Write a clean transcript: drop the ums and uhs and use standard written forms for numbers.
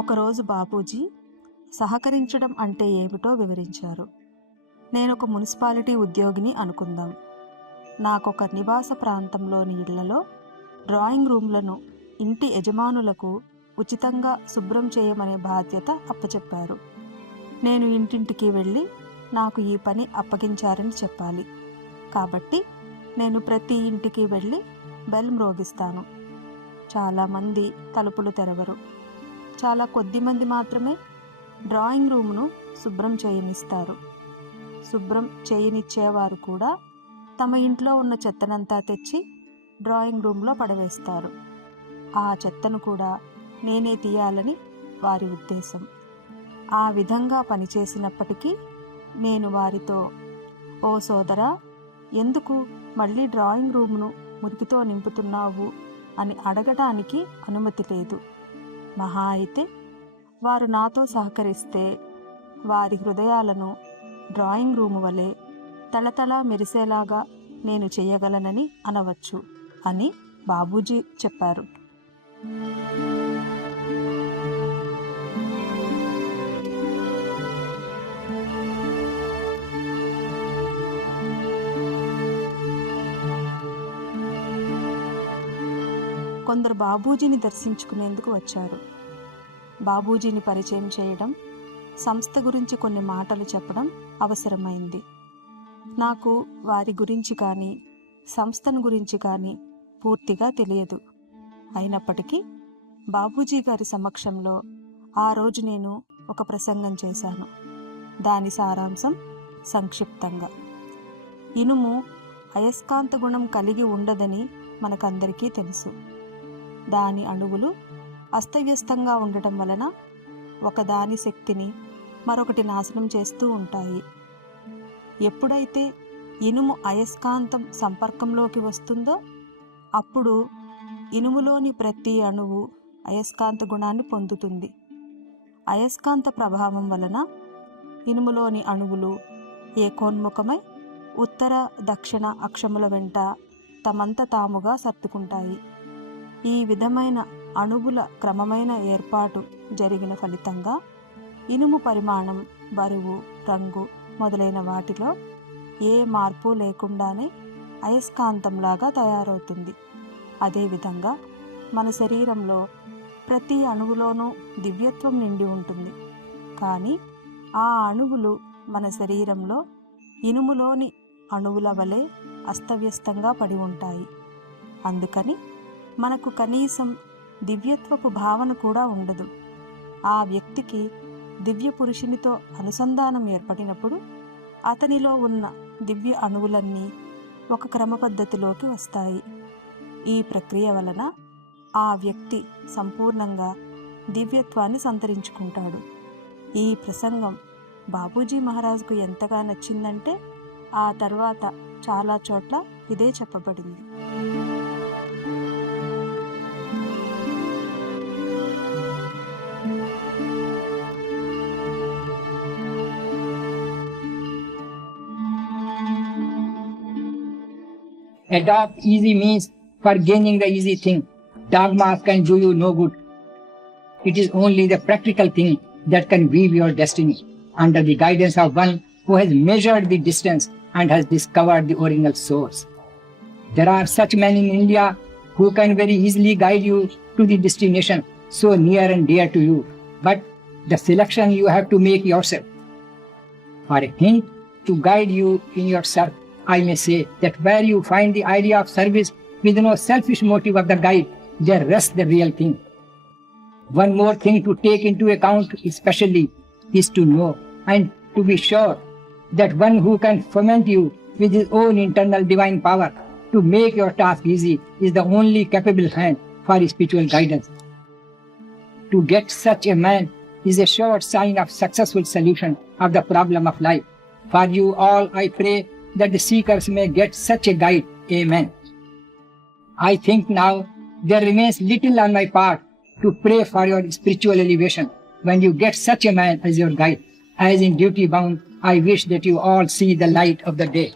ఒకరోజు బాపూజీ సహకరించడం అంటే ఏమిటో వివరించారు. నేనొక మున్సిపాలిటీ ఉద్యోగిని అనుకుందాం. నాకొక నివాస ప్రాంతంలోని ఇళ్లలో డ్రాయింగ్ రూమ్లను ఇంటి యజమానులకు ఉచితంగా శుభ్రం చేయమనే బాధ్యత అప్పచెప్పారు. నేను ఇంటింటికి వెళ్ళి నాకు ఈ పని అప్పగించారని చెప్పాలి. కాబట్టి నేను ప్రతి ఇంటికి వెళ్ళి బెల్ మ్రోగిస్తాను. చాలామంది తలుపులు తెరవరు. చాలా కొద్ది మంది మాత్రమే డ్రాయింగ్ రూమ్ను శుభ్రం చేయనిస్తారు. శుభ్రం చేయనిచ్చేవారు కూడా తమ ఇంట్లో ఉన్న చెత్తనంతా తెచ్చి డ్రాయింగ్ రూమ్లో పడవేస్తారు. ఆ చెత్తను కూడా నేనే తీయాలని వారి ఉద్దేశం. ఆ విధంగా పనిచేసినప్పటికీ నేను వారితో, ఓ సోదరా, ఎందుకు మళ్ళీ డ్రాయింగ్ రూమ్ను మురికితో నింపుతున్నావు అని అడగటానికి అనుమతి లేదు. మహా అయితే వారు నాతో సహకరిస్తే వారి హృదయాలను డ్రాయింగ్ రూము వలె తళతళ మెరిసేలాగా నేను చేయగలనని అనవచ్చు అని బాబూజీ చెప్పారు. కొందరు బాబూజీని దర్శించుకునేందుకు వచ్చారు. బాబూజీని పరిచయం చేయడం, సంస్థ గురించి కొన్ని మాటలు చెప్పడం అవసరమైంది. నాకు వారి గురించి కానీ సంస్థను గురించి కానీ పూర్తిగా తెలియదు. అయినప్పటికీ బాబూజీ గారి సమక్షంలో ఆ రోజు నేను ఒక ప్రసంగం చేశాను. దాని సారాంశం సంక్షిప్తంగా: ఇనుము అయస్కాంత గుణం కలిగి ఉండదని మనకందరికీ తెలుసు. దాని అణువులు అస్తవ్యస్తంగా ఉండటం వలన ఒకదాని శక్తిని మరొకటి నాశనం చేస్తూ ఉంటాయి. ఎప్పుడైతే ఇనుము అయస్కాంతం సంపర్కంలోకి వస్తుందో అప్పుడు ఇనుములోని ప్రతి అణువు అయస్కాంత గుణాన్ని పొందుతుంది. అయస్కాంత ప్రభావం వలన ఇనుములోని అణువులు ఏకోన్ముఖమై ఉత్తర దక్షిణ అక్షముల వెంట తమంత తాముగా సర్దుకుంటాయి. ఈ విధమైన అణువుల క్రమమైన ఏర్పాటు జరిగిన ఫలితంగా ఇనుము పరిమాణం, బరువు, రంగు మొదలైన వాటిలో ఏ మార్పు లేకుండానే అయస్కాంతంలాగా తయారవుతుంది. అదేవిధంగా మన శరీరంలో ప్రతి అణువులోనూ దివ్యత్వం నిండి ఉంటుంది. కానీ ఆ అణువులు మన శరీరంలో ఇనుములోని అణువుల వలె అస్తవ్యస్తంగా పడి ఉంటాయి. అందుకని మనకు కనీసం దివ్యత్వపు భావన కూడా ఉండదు. ఆ వ్యక్తికి దివ్య పురుషునితో అనుసంధానం ఏర్పడినప్పుడు అతనిలో ఉన్న దివ్య అణువులన్నీ ఒక క్రమ పద్ధతిలోకి వస్తాయి. ఈ ప్రక్రియ వలన ఆ వ్యక్తి సంపూర్ణంగా దివ్యత్వాన్ని సంతరించుకుంటాడు. ఈ ప్రసంగం బాపూజీ మహారాజ్కు ఎంతగా నచ్చిందంటే ఆ తర్వాత చాలా చోట్ల ఇదే చెప్పబడింది. Adopt easy means for gaining the easy thing. Dogmas can do you no good. It is only the practical thing that can weave your destiny under the guidance of one who has measured the distance and has discovered the original source. There are such men in India who can very easily guide you to the destination so near and dear to you. But the selection you have to make yourself. For a hint to guide you in yourself, I may say that where you find the idea of service with no selfish motive of the guide, there rests the real thing. One more thing to take into account especially is to know and to be sure that one who can foment you with his own internal divine power to make your task easy is the only capable hand for spiritual guidance. To get such a man is a sure sign of successful solution of the problem of life. For you all, I pray that the seekers may get such a guide. Amen. I think now there remains little on my part to pray for your spiritual elevation when you get such a man as your guide. As in duty bound, I wish that you all see the light of the day.